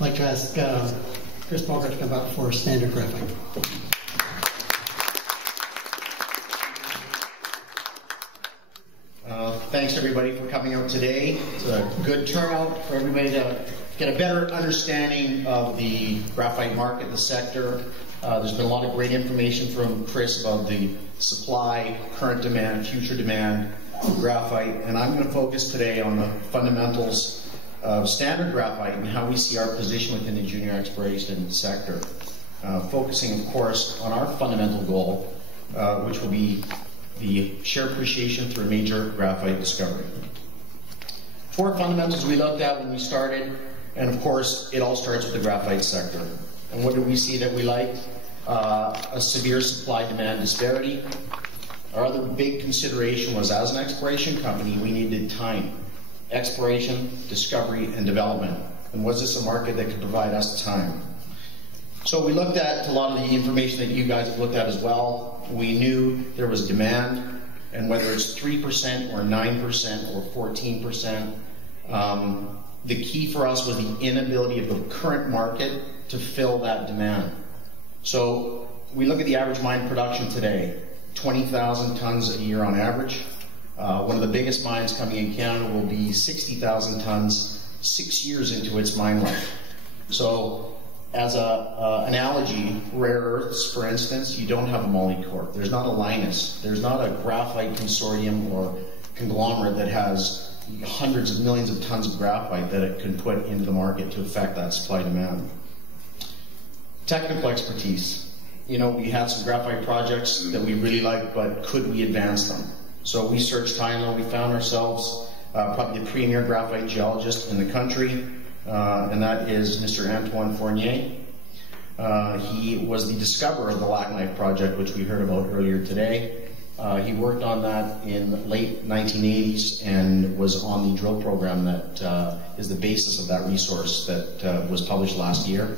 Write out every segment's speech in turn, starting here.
I'd like to ask Chris Bogart to come up for standard graphite. Thanks everybody for coming out today. It's a good turnout for everybody to get a better understanding of the graphite market, the sector. There's been a lot of great information from Chris about the supply, current demand, future demand of graphite, and I'm going to focus today on the fundamentals of standard graphite and how we see our position within the junior exploration sector. Focusing, of course, on our fundamental goal, which will be the share appreciation through a major graphite discovery. Four fundamentals we looked at when we started, and of course, it all starts with the graphite sector. And what did we see that we liked? A severe supply-demand disparity. Our other big consideration was, as an exploration company, we needed time. Exploration, discovery, and development. And was this a market that could provide us time? So we looked at a lot of the information that you guys have looked at as well. We knew there was demand, and whether it's 3% or 9% or 14%, the key for us was the inability of the current market to fill that demand. So we look at the average mine production today, 20,000 tons a year on average. One of the biggest mines coming in Canada will be 60,000 tons 6 years into its mine life. So as an analogy, rare earths, for instance, you don't have a Moly Corp. There's not a Linus. There's not a graphite consortium or conglomerate that has hundreds of millions of tons of graphite that it can put into the market to affect that supply demand. Technical expertise. You know, we had some graphite projects that we really liked, but could we advance them? So we searched high and low. We found ourselves probably the premier graphite geologist in the country, and that is Mr. Antoine Fournier. He was the discoverer of the Lac Knife project, which we heard about earlier today. He worked on that in the late 1980s and was on the drill program that is the basis of that resource that was published last year.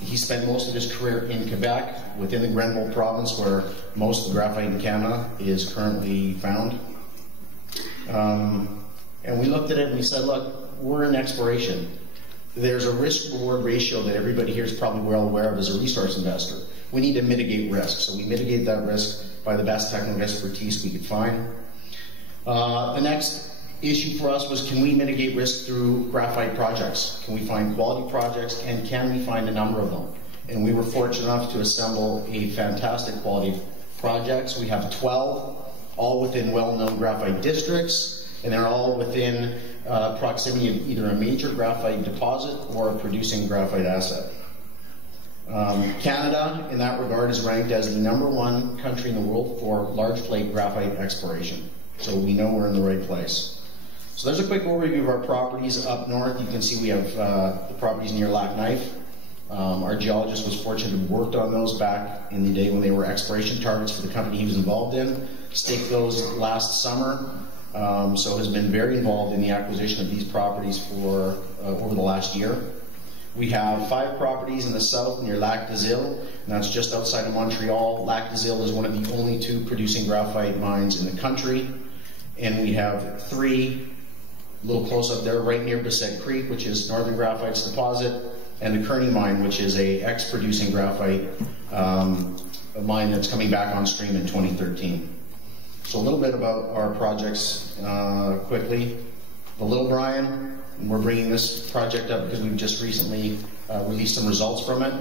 He spent most of his career in Quebec, within the Grenville province, where most of the graphite in Canada is currently found. And we looked at it and we said, look, we're in exploration. There's a risk-reward ratio that everybody here is probably well aware of as a resource investor. We need to mitigate risk. So we mitigate that risk by the best technical expertise we could find. The next issue for us was, can we mitigate risk through graphite projects? Can we find quality projects, and can we find a number of them? And we were fortunate enough to assemble a fantastic quality projects. We have 12, all within well-known graphite districts, and they're all within proximity of either a major graphite deposit or a producing graphite asset. Canada, in that regard, is ranked as the #1 country in the world for large flake graphite exploration. So we know we're in the right place. So there's a quick overview of our properties up north. You can see we have the properties near Lac Knife. Our geologist was fortunate to have worked on those back in the day when they were exploration targets for the company he was involved in. Staked those last summer, so has been very involved in the acquisition of these properties for over the last year. We have 5 properties in the south near Lac des Îles, and that's just outside of Montreal. Lac des Îles is one of the only 2 producing graphite mines in the country. And we have 3, a little close up there, right near Bissett Creek, which is Northern Graphite's deposit, and the Kearney mine, which is a ex-producing graphite a mine that's coming back on stream in 2013. So a little bit about our projects quickly. The Little Brian, we're bringing this project up because we've just recently released some results from it.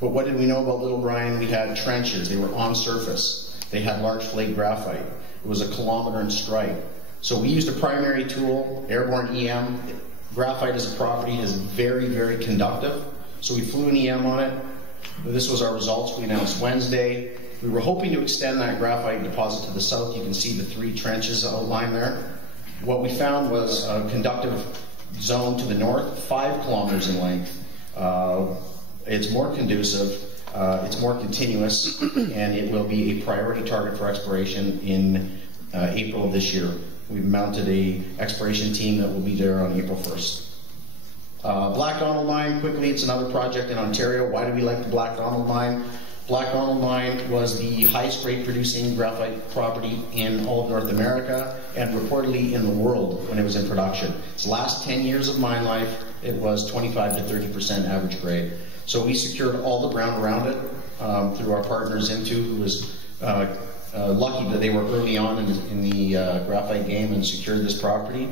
But what did we know about Little Brian? We had trenches. They were on surface. They had large flake graphite. It was 1 kilometer in strike. So we used a primary tool, airborne EM. Graphite as a property is very, very conductive. So we flew an EM on it. This was our results we announced Wednesday. We were hoping to extend that graphite deposit to the south. You can see the 3 trenches outlined there. What we found was a conductive zone to the north, 5 kilometers in length. It's more conducive, it's more continuous, and it will be a priority target for exploration in April of this year. We've mounted a exploration team that will be there on April 1st. Black Donald Mine, quickly, it's another project in Ontario. Why do we like the Black Donald Mine? Black Donald Mine was the highest grade producing graphite property in all of North America and reportedly in the world when it was in production. Its last 10 years of mine life, it was 25 to 30% average grade. So we secured all the ground around it through our partners Into, who was lucky that they were early on in the graphite game and secured this property.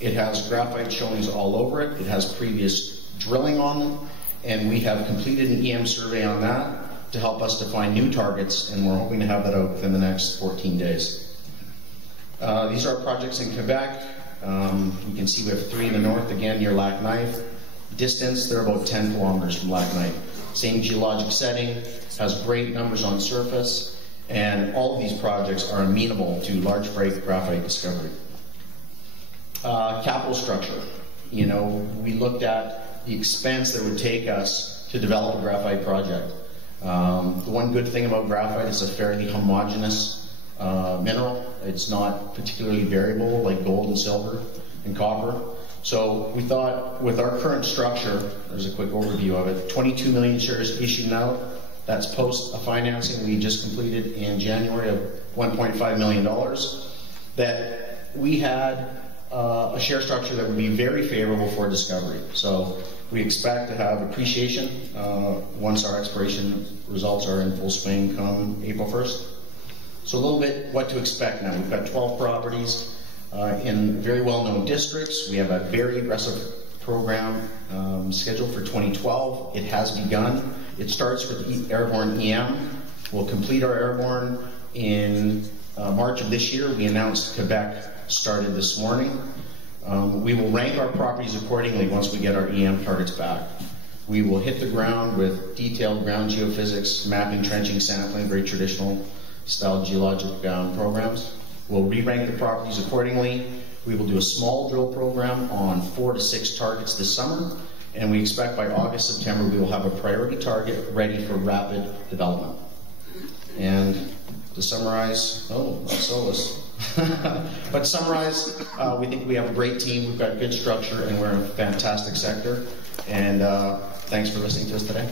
It has graphite showings all over it. It has previous drilling on them, and we have completed an EM survey on that to help us define new targets, and we're hoping to have that out within the next 14 days. These are our projects in Quebec. You can see we have 3 in the north, again near Lac Knife. Distance, they're about 10 kilometers from Lac Knife. Same geologic setting, has great numbers on surface, and all of these projects are amenable to large break graphite discovery. Capital structure. You know, we looked at the expense that it would take us to develop a graphite project. The one good thing about graphite is it's a fairly homogeneous mineral. It's not particularly variable like gold and silver and copper. So we thought with our current structure, there's a quick overview of it, 22 million shares issued now. That's post a financing we just completed in January of $1.5 million. That we had a share structure that would be very favorable for discovery. So we expect to have appreciation once our exploration results are in full swing come April 1st. So a little bit what to expect now. We've got 12 properties in very well-known districts. We have a very aggressive program scheduled for 2012. It has begun. It starts with airborne EM. We'll complete our airborne in March of this year. We announced Quebec started this morning. We will rank our properties accordingly once we get our EM targets back. We will hit the ground with detailed ground geophysics, mapping, trenching, sampling, very traditional style geologic programs. We'll re-rank the properties accordingly. We will do a small drill program on 4 to 6 targets this summer, and we expect by August, September, we will have a priority target ready for rapid development. And to summarize, that's Solus. But to summarize, we think we have a great team, we've got good structure, and we're in a fantastic sector. And thanks for listening to us today.